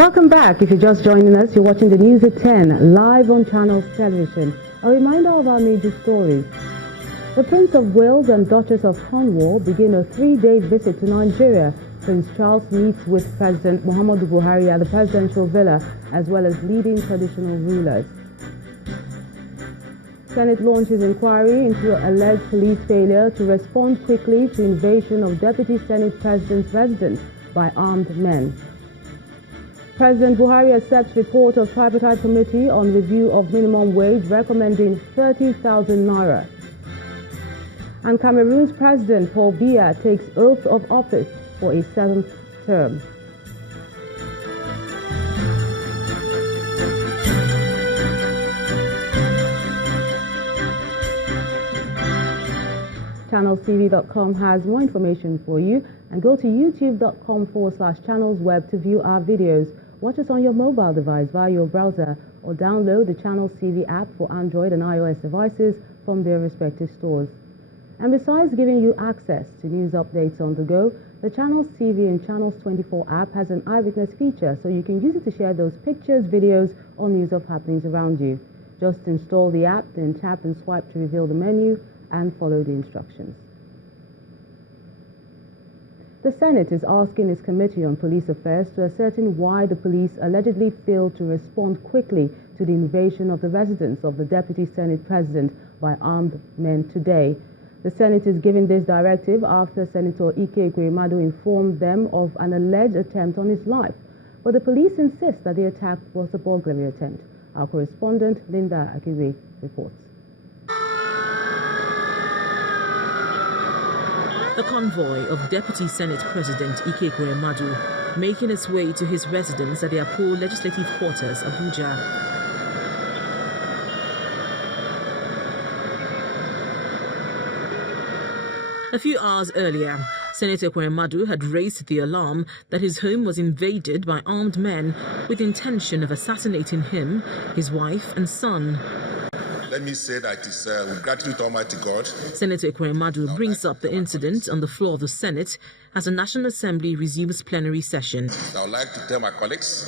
Welcome back. If you're just joining us, you're watching the news at 10 live on Channels Television. A reminder of our major stories. The Prince of Wales and Duchess of Cornwall begin a 3-day visit to Nigeria. Prince Charles meets with President Muhammadu Buhari at the presidential villa, as well as leading traditional rulers. Senate launches inquiry into alleged police failure to respond quickly to invasion of Deputy Senate President's residence by armed men. President Buhari accepts report of tripartite committee on review of minimum wage recommending 30,000 naira. And Cameroon's President Paul Biya takes oath of office for a 7th term. ChannelsTV.com has more information for you, and go to youtube.com/channelsweb to view our videos. Watch us on your mobile device via your browser, or download the Channels TV app for Android and iOS devices from their respective stores. And besides giving you access to news updates on the go, the Channels TV and Channels 24 app has an eyewitness feature, so you can use it to share those pictures, videos, or news of happenings around you. Just install the app, then tap and swipe to reveal the menu and follow the instructions. The Senate is asking its Committee on Police Affairs to ascertain why the police allegedly failed to respond quickly to the invasion of the residence of the Deputy Senate President by armed men today. The Senate is giving this directive after Senator Ike Ekweremadu informed them of an alleged attempt on his life. But the police insist that the attack was a burglary attempt. Our correspondent, Linda Akiwe, reports. The convoy of Deputy Senate President Ike Ekweremadu making its way to his residence at the Apo Legislative Quarters, Abuja. A few hours earlier, Senator Ekweremadu had raised the alarm that his home was invaded by armed men with intention of assassinating him, his wife and son. Let me say that it's with gratitude to Almighty God. Senator Ekweremadu brings up the incident on the floor of the Senate as the National Assembly resumes plenary session. I would like to tell my colleagues,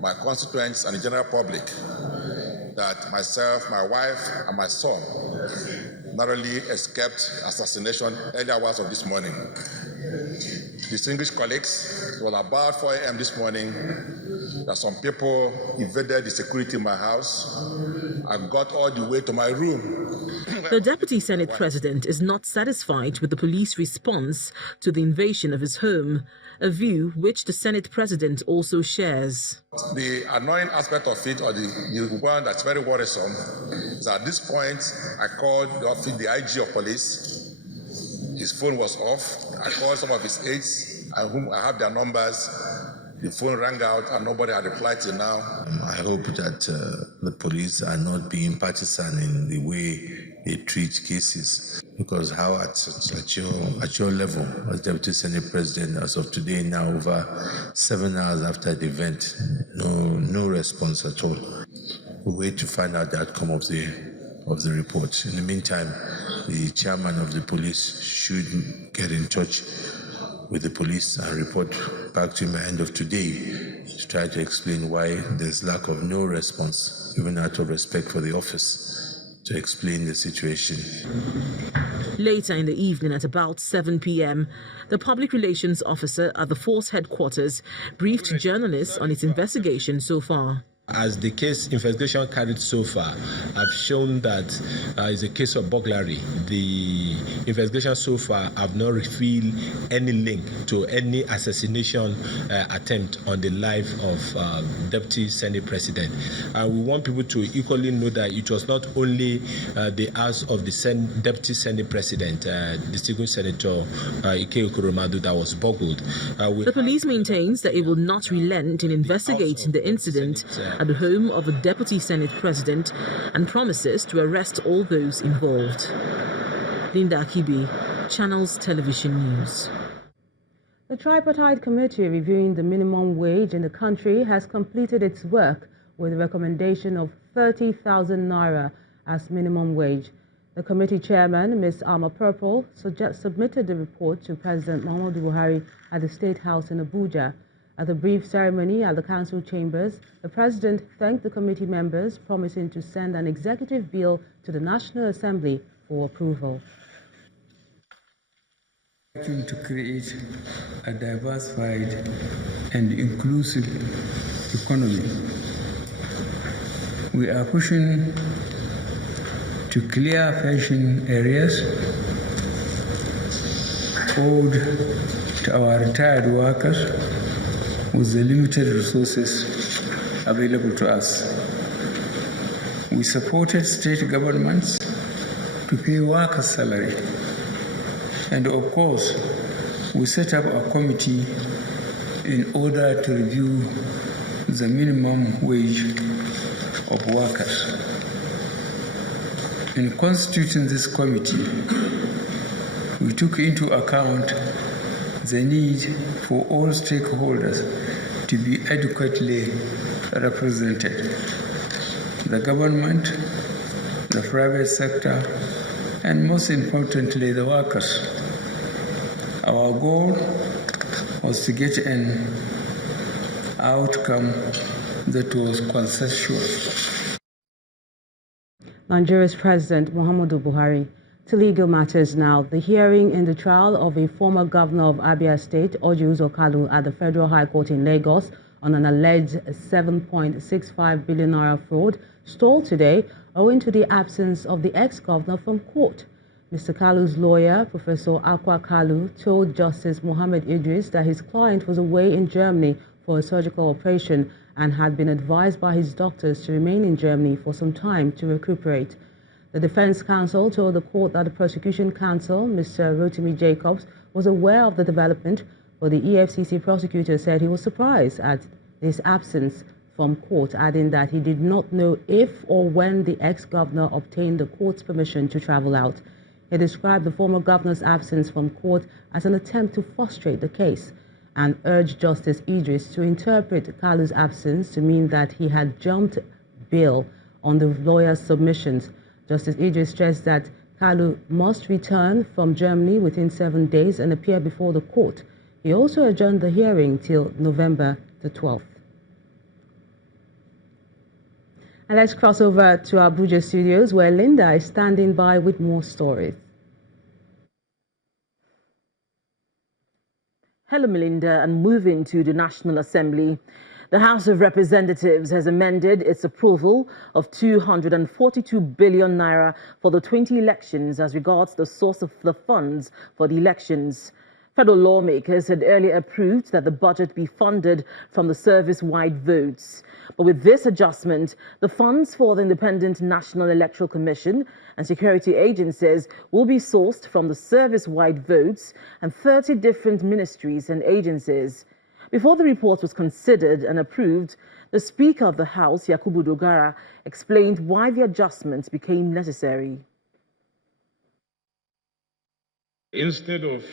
my constituents and the general public that myself, my wife and my son narrowly escaped assassination early hours of this morning. Distinguished colleagues, it was about 4 a.m. this morning that some people invaded the security in my house and got all the way to my room. The Deputy Senate President is not satisfied with the police response to the invasion of his home, a view which the Senate President also shares. The annoying aspect of it, or the one that's very worrisome, is at this point I called the IG of police. His phone was off. I called some of his aides, and whom I have their numbers. The phone rang out and nobody had replied till now. I hope that the police are not being partisan in the way they treat cases, because how at your level as Deputy Senate President, as of today now, over 7 hours after the event, no response at all. We wait to find out the outcome of the report. In the meantime, the chairman of the police should get in touch with the police and report back to him at the end of today to try to explain why there's lack of no response, even out of respect for the office, to explain the situation. Later in the evening at about 7 p.m., the public relations officer at the force headquarters briefed journalists on its investigation so far. As the case investigation carried so far have shown that it's a case of burglary. The investigation so far have not revealed any link to any assassination attempt on the life of Deputy Senate President. We want people to equally know that it was not only the house of the Deputy Senate President, distinguished Senator Ike Ekweremadu, that was burgled. The police maintains that it will not relent in investigating the incident at the home of the Deputy Senate President and promises to arrest all those involved. Linda Akibe, Channels Television News. The Tripartite Committee reviewing the minimum wage in the country has completed its work with a recommendation of 30,000 naira as minimum wage. The committee chairman, Ms. Alma Purple, submitted the report to President Muhammadu Buhari at the State House in Abuja. At the brief ceremony at the council chambers, the president thanked the committee members, promising to send an executive bill to the National Assembly for approval. To create a diversified and inclusive economy. We are pushing to clear pension areas owed to our retired workers with the limited resources available to us. We supported state governments to pay workers' salary. And of course, we set up a committee in order to review the minimum wage of workers. In constituting this committee, we took into account the need for all stakeholders to be adequately represented: the government, the private sector, and most importantly, the workers. Our goal was to get an outcome that was consensual. Nigeria's President Muhammadu Buhari. To legal matters now. The hearing in the trial of a former governor of Abia State, Orji Uzor Kalu, at the Federal High Court in Lagos on an alleged 7.65 billion naira fraud stalled today owing to the absence of the ex-governor from court. Mr. Kalu's lawyer, Professor Akwa Kalu, told Justice Mohammed Idris that his client was away in Germany for a surgical operation and had been advised by his doctors to remain in Germany for some time to recuperate. The defense counsel told the court that the prosecution counsel, Mr. Rotimi Jacobs, was aware of the development, but the EFCC prosecutor said he was surprised at his absence from court, adding that he did not know if or when the ex-governor obtained the court's permission to travel out. He described the former governor's absence from court as an attempt to frustrate the case and urged Justice Idris to interpret Kalu's absence to mean that he had jumped bail on the lawyer's submissions. Justice Idris stressed that Kalu must return from Germany within 7 days and appear before the court. He also adjourned the hearing till November the 12th. And let's cross over to our Abuja studios, where Linda is standing by with more stories. Hello, Melinda, and moving to the National Assembly. The House of Representatives has amended its approval of 242 billion naira for the 20 elections as regards the source of the funds for the elections. Federal lawmakers had earlier approved that the budget be funded from the service-wide votes. But with this adjustment, the funds for the Independent National Electoral Commission and security agencies will be sourced from the service-wide votes and 30 different ministries and agencies. Before the report was considered and approved, the Speaker of the House, Yakubu Dogara, explained why the adjustments became necessary. Instead of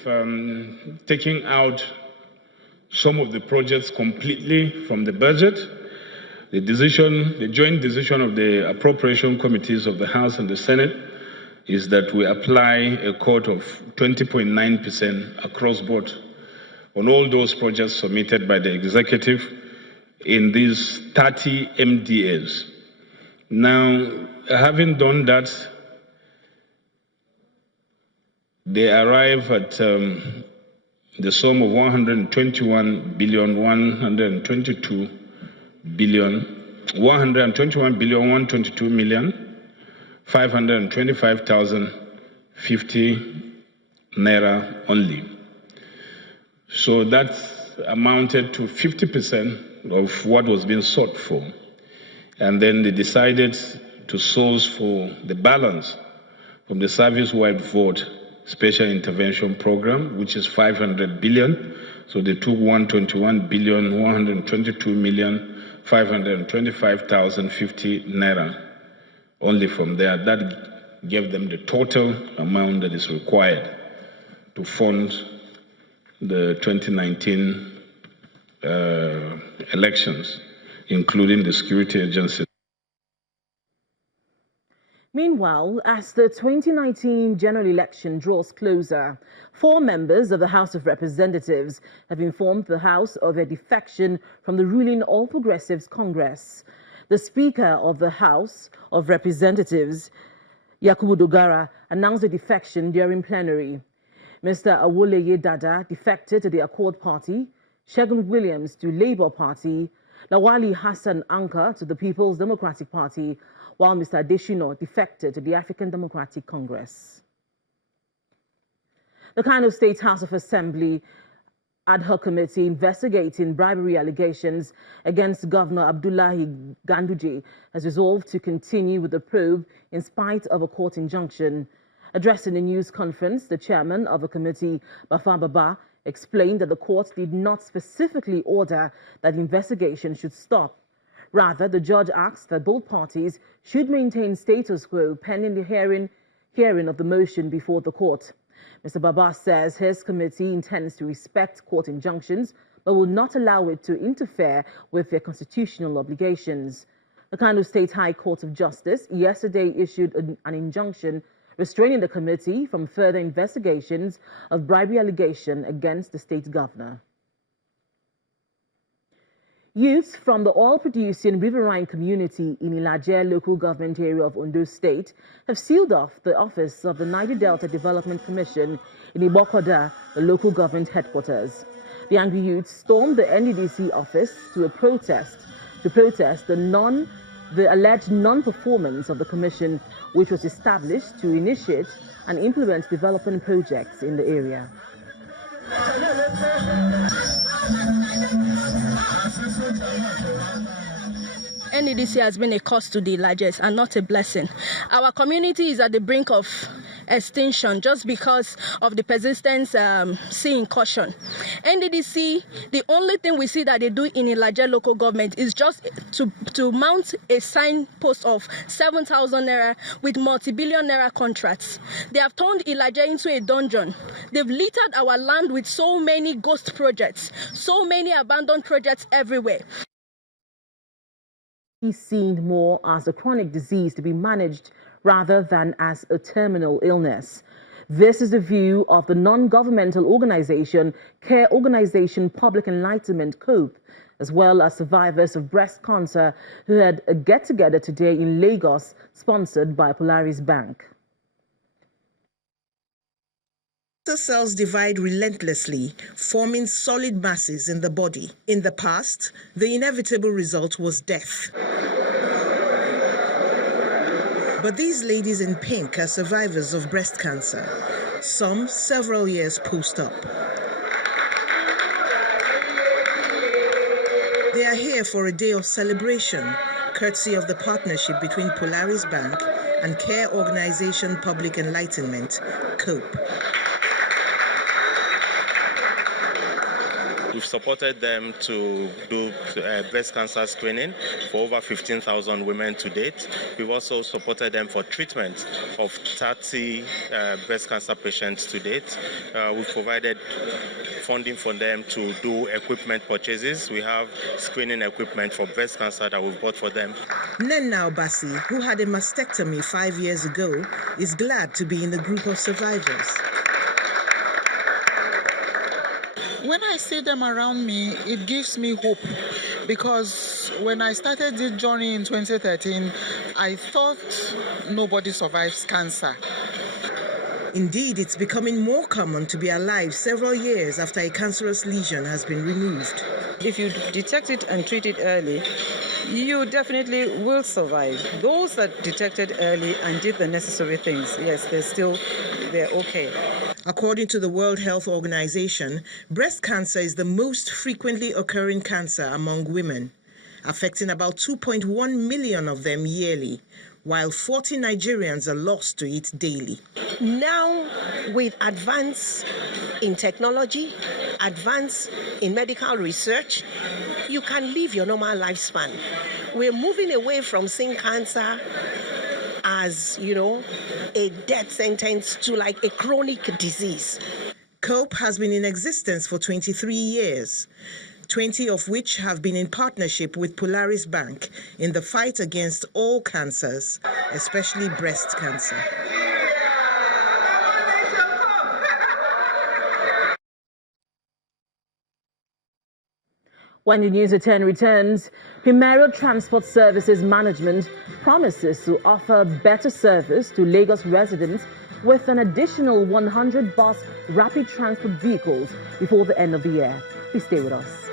taking out some of the projects completely from the budget, the joint decision of the appropriation committees of the House and the Senate is that we apply a cut of 20.9% across board on all those projects submitted by the executive in these 30 MDAs. Now, having done that, they arrive at the sum of 121 billion 122 million 525,050 naira only. So that amounted to 50% of what was being sought for. And then they decided to source for the balance from the service-wide vote special intervention program, which is 500 billion. So they took 121 billion 122 million 525,050 naira only from there. That gave them the total amount that is required to fund the 2019 elections, including the security agencies. Meanwhile, as the 2019 general election draws closer, 4 members of the House of Representatives have informed the House of a defection from the ruling All Progressives Congress. The Speaker of the House of Representatives, Yakubu Dogara, announced the defection during plenary. Mr. Awoleye Dada defected to the Accord Party, Shegun Williams to Labour Party, Lawali Hassan Anka to the People's Democratic Party, while Mr. Adeshino defected to the African Democratic Congress. The Kano State House of Assembly ad hoc committee investigating bribery allegations against Governor Abdullahi Ganduje has resolved to continue with the probe in spite of a court injunction. Addressing a news conference, the chairman of the committee, Bafan Baba, explained that the court did not specifically order that the investigation should stop. Rather, the judge asked that both parties should maintain status quo pending the hearing of the motion before the court. Mr. Baba says his committee intends to respect court injunctions, but will not allow it to interfere with their constitutional obligations. The Kano State High Court of Justice yesterday issued an injunction restraining the committee from further investigations of bribery allegation against the state governor. Youths from the oil-producing riverine community in Ilaje local government area of Ondo State have sealed off the office of the Niger Delta Development Commission in Ibokoda, the local government headquarters. The angry youths stormed the NDDC office to protest the alleged non-performance of the commission, which was established to initiate and implement development projects in the area. NDDC has been a cost to the Ilajes and not a blessing. Our community is at the brink of extinction just because of the persistent sea incursion. NDDC, the only thing we see that they do in Ilaje local government is just to mount a signpost of 7,000 naira with multi-billion naira contracts. They have turned Ilaje into a dungeon. They've littered our land with so many ghost projects, so many abandoned projects everywhere. He's seen more as a chronic disease to be managed rather than as a terminal illness. This is the view of the non-governmental organization, Care Organization Public Enlightenment COPE, as well as survivors of breast cancer who had a get-together today in Lagos, sponsored by Polaris Bank. Cancer cells divide relentlessly, forming solid masses in the body. In the past, the inevitable result was death. But these ladies in pink are survivors of breast cancer, some several years post-op. They are here for a day of celebration, courtesy of the partnership between Polaris Bank and Care Organization Public Enlightenment, COPE. We've supported them to do breast cancer screening for over 15,000 women to date. We've also supported them for treatment of 30 breast cancer patients to date. We've provided funding for them to do equipment purchases. We have screening equipment for breast cancer that we've bought for them. Nenna Obasi, who had a mastectomy 5 years ago, is glad to be in the group of survivors. When I see them around me, it gives me hope, because when I started this journey in 2013, I thought nobody survives cancer. Indeed, it's becoming more common to be alive several years after a cancerous lesion has been removed. If you detect it and treat it early, you definitely will survive. Those that detected early and did the necessary things, yes, they're okay. According to the World Health Organization, breast cancer is the most frequently occurring cancer among women, affecting about 2.1 million of them yearly, while 40 Nigerians are lost to it daily. Now, with advance in technology, advance in medical research, you can live your normal lifespan. We're moving away from seeing cancer as, a death sentence to like a chronic disease. COPE has been in existence for 23 years. 20 of which have been in partnership with Polaris Bank in the fight against all cancers, especially breast cancer. When the News at 10 returns, Primero Transport Services Management promises to offer better service to Lagos residents with an additional 100 bus rapid transport vehicles before the end of the year. Please stay with us.